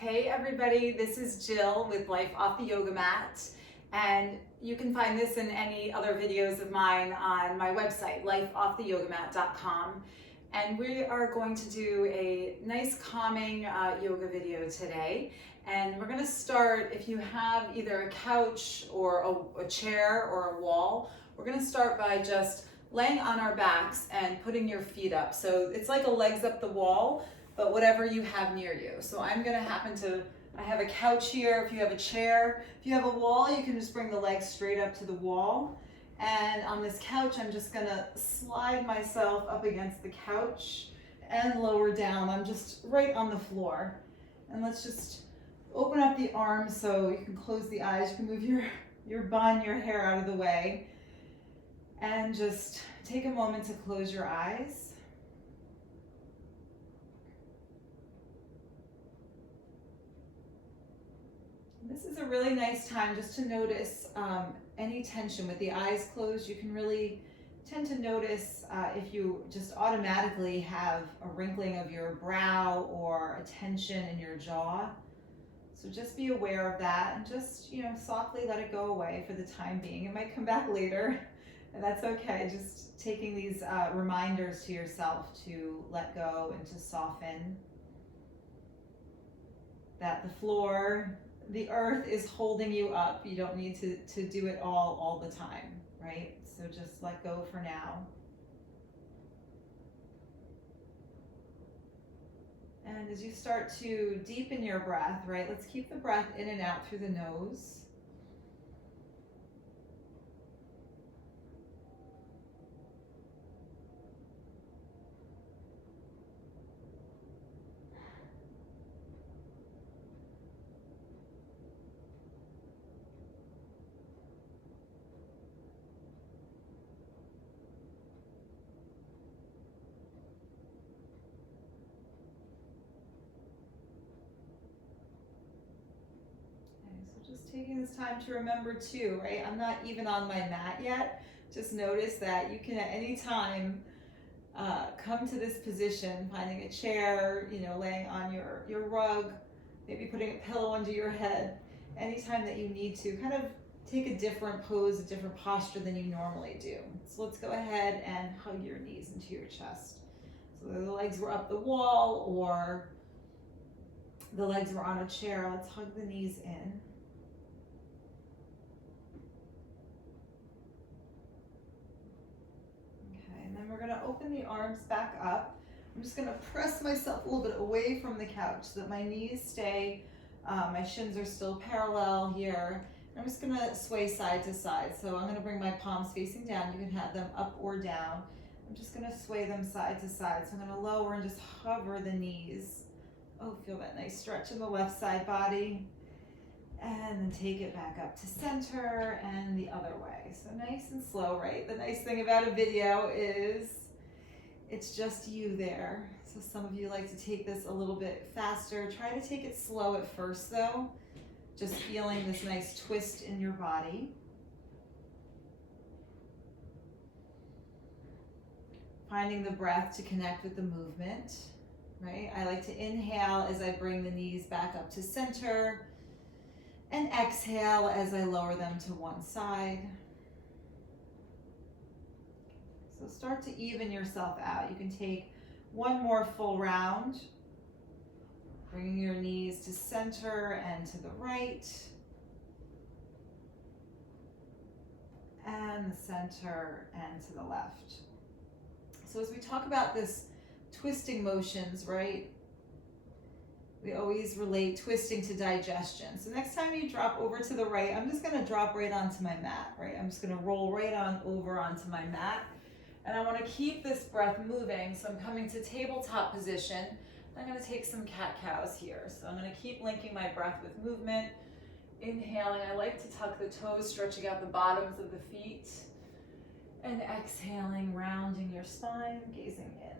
Hey everybody, this is Jill with Life Off the Yoga Mat, and you can find this and any other videos of mine on my website, lifeofftheyogamat.com. And we are going to do a nice calming yoga video today. And we're going to start, if you have either a couch or a chair or a wall, we're going to start by just laying on our backs and putting your feet up. So it's like a legs up the wall, but whatever you have near you. So I'm gonna I have a couch here. If you have a chair, if you have a wall, you can just bring the legs straight up to the wall. And on this couch, I'm just gonna slide myself up against the couch and lower down. I'm just right on the floor. And let's just open up the arms so you can close the eyes. You can move your bun, your hair out of the way. And just take a moment to close your eyes. This is a really nice time just to notice any tension. With the eyes closed, you can really tend to notice if you just automatically have a wrinkling of your brow or a tension in your jaw. So just be aware of that and just, softly let it go away for the time being. It might come back later, and that's okay. Just taking these reminders to yourself to let go and to soften. That the earth is holding you up. You don't need to do it all the time, right? So just let go for now. And as you start to deepen your breath, right? Let's keep the breath in and out through the nose. Just taking this time to remember too, right? I'm not even on my mat yet. Just notice that you can at any time come to this position, finding a chair, laying on your rug, maybe putting a pillow under your head, anytime that you need to kind of take a different pose, a different posture than you normally do. So let's go ahead and hug your knees into your chest. So whether the legs were up the wall or the legs were on a chair, let's hug the knees in. We're going to open the arms back up. I'm just going to press myself a little bit away from the couch so that my knees stay, my shins are still parallel here. I'm just going to sway side to side. So I'm going to bring my palms facing down. You can have them up or down. I'm just going to sway them side to side. So I'm going to lower and just hover the knees. Oh, feel that nice stretch in the left side body. And then take it back up to center and the other way. So nice and slow, right? The nice thing about a video is it's just you there. So some of you like to take this a little bit faster. Try to take it slow at first though. Just feeling this nice twist in your body. Finding the breath to connect with the movement, right? I like to inhale as I bring the knees back up to center. And exhale as I lower them to one side. So start to even yourself out. You can take one more full round, bringing your knees to center and to the right, and the center and to the left. So as we talk about this twisting motions, right? We always relate twisting to digestion. So next time you drop over to the right, I'm just gonna drop right onto my mat, right? I'm just gonna roll right on over onto my mat. And I wanna keep this breath moving. So I'm coming to tabletop position. I'm gonna take some cat-cows here. So I'm gonna keep linking my breath with movement. Inhaling, I like to tuck the toes, stretching out the bottoms of the feet. And exhaling, rounding your spine, gazing in.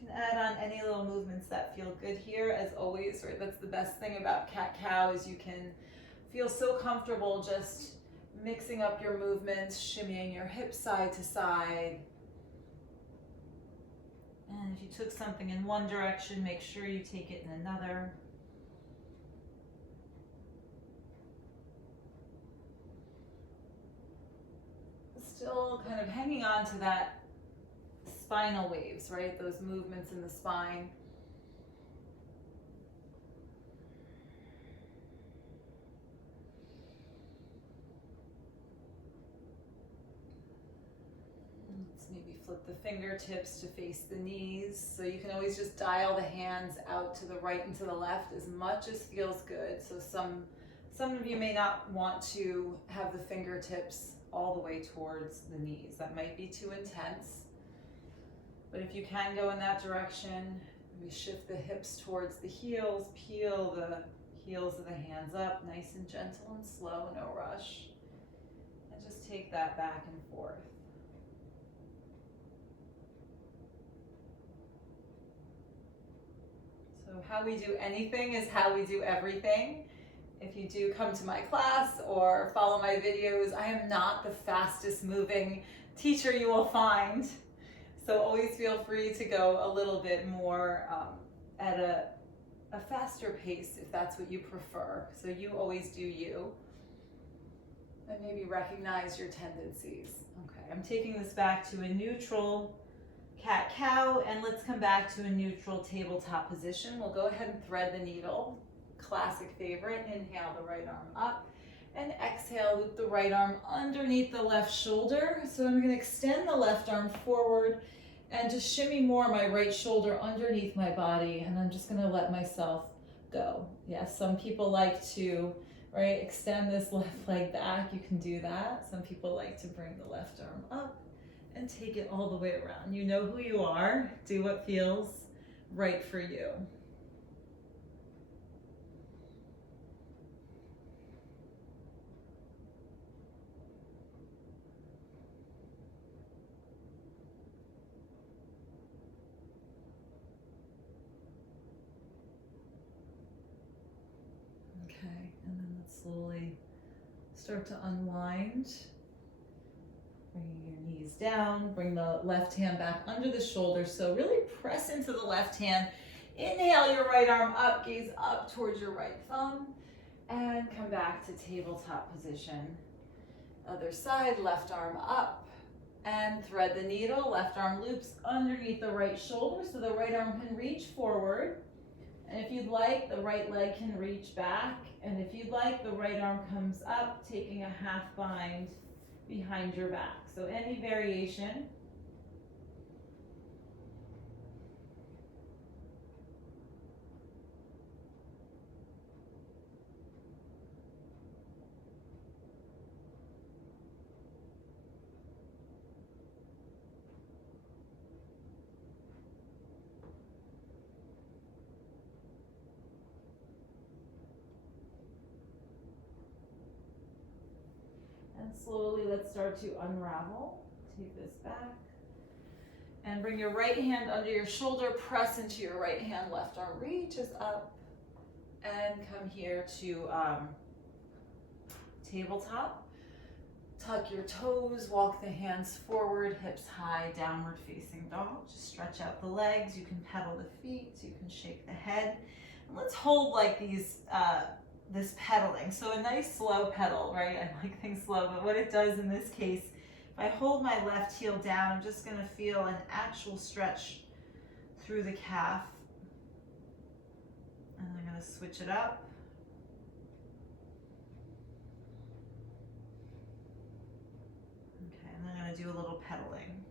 You can add on any little movements that feel good here, as always, right? That's the best thing about cat-cow is you can feel so comfortable just mixing up your movements, shimmying your hips side to side. And if you took something in one direction, make sure you take it in another. Still kind of hanging on to that spinal waves, right? Those movements in the spine. Let's maybe flip the fingertips to face the knees. So you can always just dial the hands out to the right and to the left as much as feels good. So some of you may not want to have the fingertips all the way towards the knees. That might be too intense. But if you can go in that direction, we shift the hips towards the heels, peel the heels of the hands up, nice and gentle and slow, no rush. And just take that back and forth. So how we do anything is how we do everything. If you do come to my class or follow my videos, I am not the fastest moving teacher you will find. So always feel free to go a little bit more at a faster pace if that's what you prefer. So you always do you. And maybe recognize your tendencies. Okay, I'm taking this back to a neutral cat-cow, and let's come back to a neutral tabletop position. We'll go ahead and thread the needle. Classic favorite. Inhale the right arm up and exhale, loop the right arm underneath the left shoulder. So I'm going to extend the left arm forward and just shimmy more my right shoulder underneath my body, and I'm just going to let myself go. Yes, some people like to, right, extend this left leg back. You can do that. Some people like to bring the left arm up and take it all the way around. You know who you are. Do what feels right for you. Okay, and then let's slowly start to unwind. Bringing your knees down, bring the left hand back under the shoulder. So really press into the left hand. Inhale your right arm up, gaze up towards your right thumb, and come back to tabletop position. Other side, left arm up, and thread the needle. Left arm loops underneath the right shoulder so the right arm can reach forward. And if you'd like, the right leg can reach back. And if you'd like, the right arm comes up, taking a half bind behind your back. So any variation. And slowly let's start to unravel. Take this back. And bring your right hand under your shoulder, press into your right hand, left arm reaches up. And come here to tabletop. Tuck your toes, walk the hands forward, hips high, downward facing dog. Just stretch out the legs. You can pedal the feet, you can shake the head. And let's hold like this pedaling. So a nice slow pedal, right? I like things slow, but what it does in this case, if I hold my left heel down, I'm just gonna feel an actual stretch through the calf. And I'm gonna switch it up. Okay, and then I'm gonna do a little pedaling.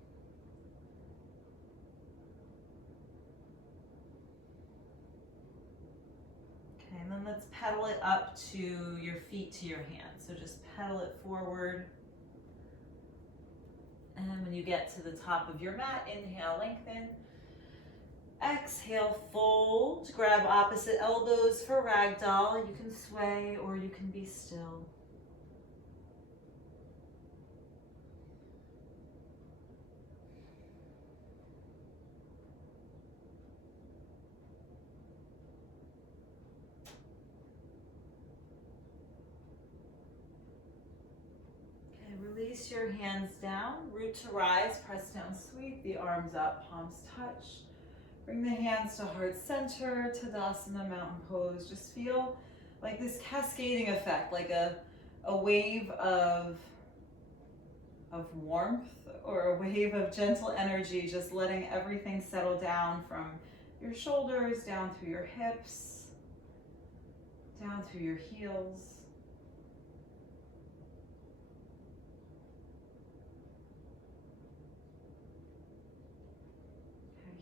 Okay, and then let's pedal it up to your feet to your hands. So just pedal it forward. And when you get to the top of your mat, inhale, lengthen. Exhale, fold. Grab opposite elbows for ragdoll. You can sway or you can be still. release your hands down, root to rise, press down, sweep the arms up, palms touch. Bring the hands to heart center, Tadasana, mountain pose. Just feel like this cascading effect, like a wave of warmth or a wave of gentle energy, just letting everything settle down from your shoulders, down through your hips, down through your heels.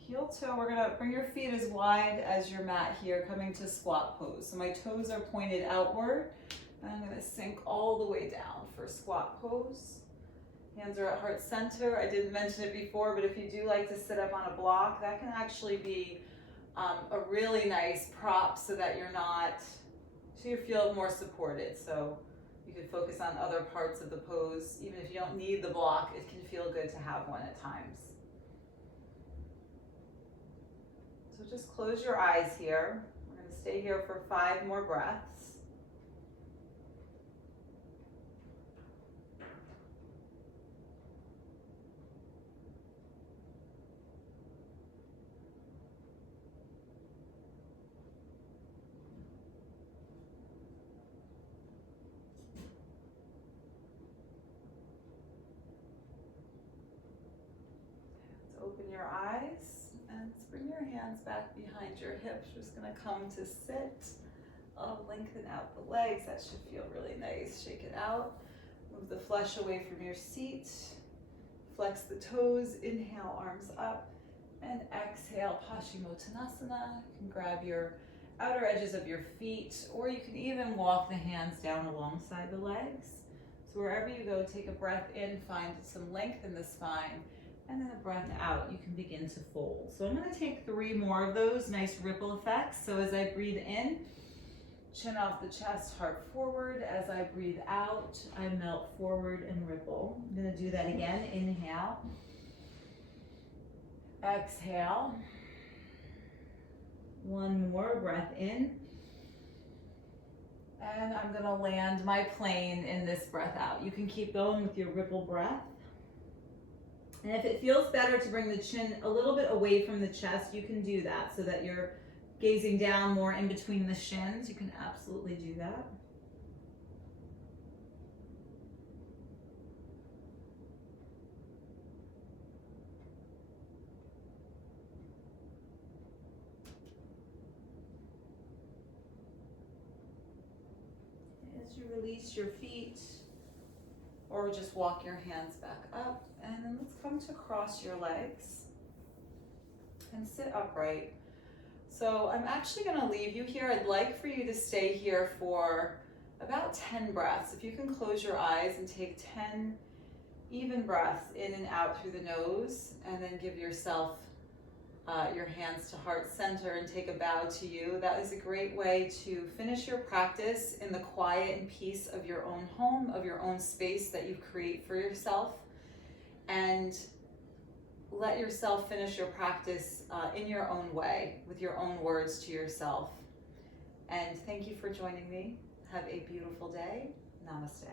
Heel toe, we're gonna bring your feet as wide as your mat here, coming to squat pose. So my toes are pointed outward, and I'm gonna sink all the way down for squat pose. Hands are at heart center. I didn't mention it before, but if you do like to sit up on a block, that can actually be a really nice prop so that so you feel more supported. So you can focus on other parts of the pose. Even if you don't need the block, it can feel good to have one at times. So just close your eyes here. We're going to stay here for 5 more breaths. Let's open your eyes. And bring your hands back behind your hips. We're just gonna come to sit. Lengthen out the legs. That should feel really nice. Shake it out. Move the flesh away from your seat. Flex the toes. Inhale, arms up. And exhale, Paschimottanasana. You can grab your outer edges of your feet, or you can even walk the hands down alongside the legs. So wherever you go, take a breath in, find some length in the spine. And then a breath out, you can begin to fold. So I'm gonna take 3 more of those nice ripple effects. So as I breathe in, chin off the chest, heart forward. As I breathe out, I melt forward and ripple. I'm gonna do that again. Inhale. Exhale. 1 more breath in. And I'm gonna land my plane in this breath out. You can keep going with your ripple breath. And if it feels better to bring the chin a little bit away from the chest, you can do that so that you're gazing down more in between the shins. You can absolutely do that. As you release your feet, or just walk your hands back up, and then let's come to cross your legs and sit upright. So I'm actually going to leave you here. I'd like for you to stay here for about 10 breaths. If you can close your eyes and take 10 even breaths in and out through the nose, and then give yourself your hands to heart center and take a bow to you. That is a great way to finish your practice in the quiet and peace of your own home, of your own space that you create for yourself, and let yourself finish your practice in your own way, with your own words to yourself. And thank you for joining me. Have a beautiful day. Namaste.